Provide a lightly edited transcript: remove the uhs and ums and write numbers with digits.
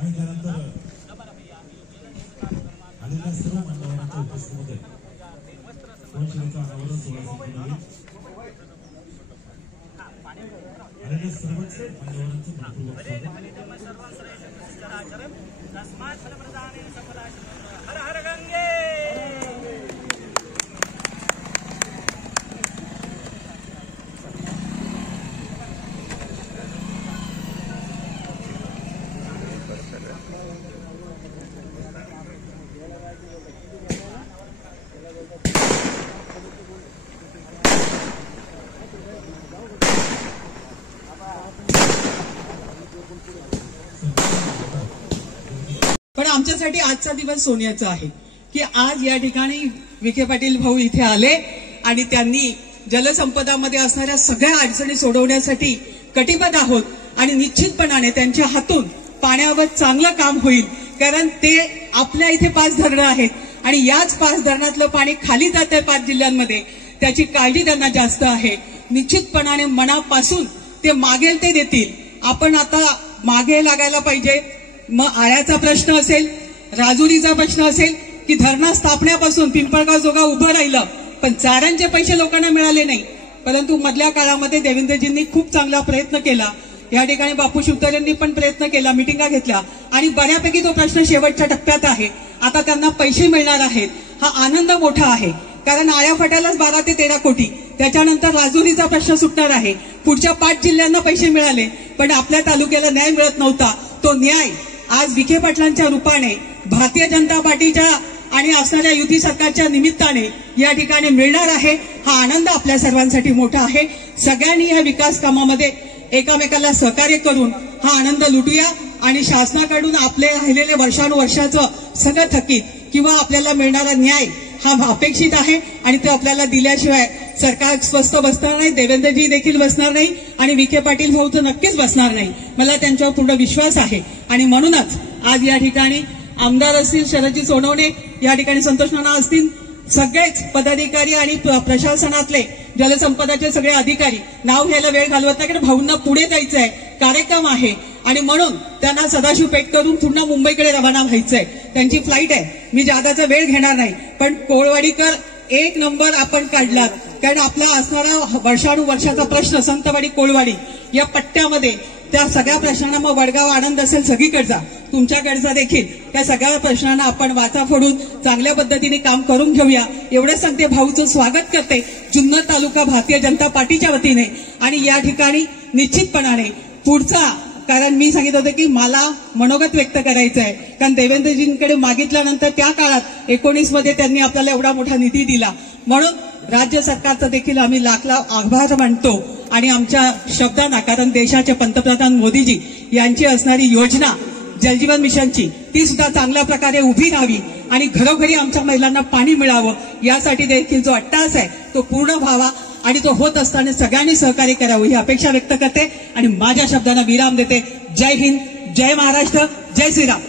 आणि त्यानंतर आलेल्या सर्व मान्यवरांच्या उपस्थितीमध्ये वंशलेचा अनावरण सोहळा संपन्न होईल. आलेल्या सर्वच मान्यवरांचं मनपूर्वक हर हर गंगे. पण आमच्यासाठी आजचा दिवस सोन्याचा आहे की आज या ठिकाणी विखे पाटील भाऊ इथे आले आणि त्यांनी जलसंपदामध्ये असणाऱ्या सगळ्या अडचणी सोडवण्यासाठी कटिबद्ध आहोत आणि निश्चितपणाने त्यांच्या हातून पाण्यावर चांगलं काम होईल. कारण ते आपल्या इथे 5 धरणं आहेत आणि याच 5 धरणातलं पाणी खाली जात आहे 5 जिल्ह्यांमध्ये. त्याची काळजी त्यांना जास्त आहे. निश्चितपणाने मनापासून ते मागेल ते देतील. आपण आता मागे लागायला पाहिजे. मग आळ्याचा प्रश्न असेल, राजुरीचा प्रश्न असेल की धरणं स्थापण्यापासून पिंपळगाव जोगा उभं राहिलं पण चाऱ्यांचे पैसे लोकांना मिळाले नाही. परंतु मधल्या काळामध्ये देवेंद्रजींनी खूप चांगला प्रयत्न केला. या ठिकाणी बापू शिवतर यांनी पण प्रयत्न केला, मिटिंगा घेतल्या आणि बऱ्यापैकी तो प्रश्न शेवटच्या टप्प्यात आहे. आता त्यांना पैसे मिळणार आहेत. हा आनंद मोठा आहे कारण आळ्या फाट्यालाच 12 ते 13 कोटी. त्याच्यानंतर राजुरीचा प्रश्न सुटणार आहे. पुढच्या 5 जिल्ह्यांना पैसे मिळाले पण आपल्या तालुक्याला न्याय मिळत नव्हता. तो न्याय आज विखे पाटलांच्या रूपाने भारतीय जनता पार्टीच्या आणि असणाऱ्या युती सरकारच्या निमित्ताने या ठिकाणी मिळणार आहे. हा आनंद आपल्या सर्वांसाठी मोठा आहे. सगळ्यांनी या विकास कामामध्ये एकामेकाला सहकार्य करून हा आनंद लुटूया आणि शासनाकडून आपले राहिलेले वर्षानुवर्षाचं सगळं थकीत किंवा आपल्याला मिळणारा न्याय हा अपेक्षित आहे आणि तो आपल्याला दिल्याशिवाय सरकार स्वस्थ बसणार नाही. देवेंद्रजी देखील बसणार नाही आणि विखे पाटील भाऊ तर नक्कीच बसणार नाही. मला त्यांच्यावर पूर्ण विश्वास आहे आणि म्हणूनच आज या ठिकाणी आमदार असतील शरदजी सोनवणे, या ठिकाणी संतोष नाना असतील, सगळेच पदाधिकारी आणि प्रशासनातले जलसंपदाचे सगळे अधिकारी नाव घ्यायला वेळ घालवत नाही कारण भाऊंना पुढे जायचं आहे, कार्यक्रम आहे आणि म्हणून त्यांना सदाशिव पेठ करून पुन्हा मुंबईकडे रवाना व्हायचंय. त्यांची फ्लाईट आहे. मी जादाचा वेळ घेणार नाही पण कोळवाडीकर 1 नंबर आपण काढलात कारण आपला असणारा वर्षानुवर्षाचा प्रश्न संतवाडी कोळवाडी या पट्ट्यामध्ये त्या सगळ्या प्रश्नांना मग वडगाव आनंद असेल सगळीकडचा तुमच्याकडचा देखील त्या सगळ्या प्रश्नांना आपण वाचा फोडून चांगल्या पद्धतीने काम करून घेऊया एवढं सांगते. भाऊचं स्वागत करते जुन्नर तालुका भारतीय जनता पार्टीच्या वतीने आणि या ठिकाणी निश्चितपणाने पुढचा कारण मी सांगितलं होतं की मला मनोगत व्यक्त करायचं आहे कारण देवेंद्रजींकडे मागितल्यानंतर त्या काळात 19 मध्ये त्यांनी आपल्याला एवढा मोठा निधी दिला म्हणून राज्य सरकारचा देखील आम्ही लाख आभार मानतो आणि आमच्या शब्दांना कारण देशाचे पंतप्रधान मोदीजी यांची असणारी योजना जलजीवन मिशनची ती सुद्धा चांगल्या प्रकारे उभी राहावी आणि घरोघरी आमच्या महिलांना पाणी मिळावं यासाठी देखील जो अट्टाहास आहे तो पूर्ण व्हावा आणि तो होत असताना सगळ्यांनी सहकार्य करावं ही अपेक्षा व्यक्त करते आणि माझ्या शब्दांना विराम देते. जय हिंद, जय महाराष्ट्र, जय श्रीराम.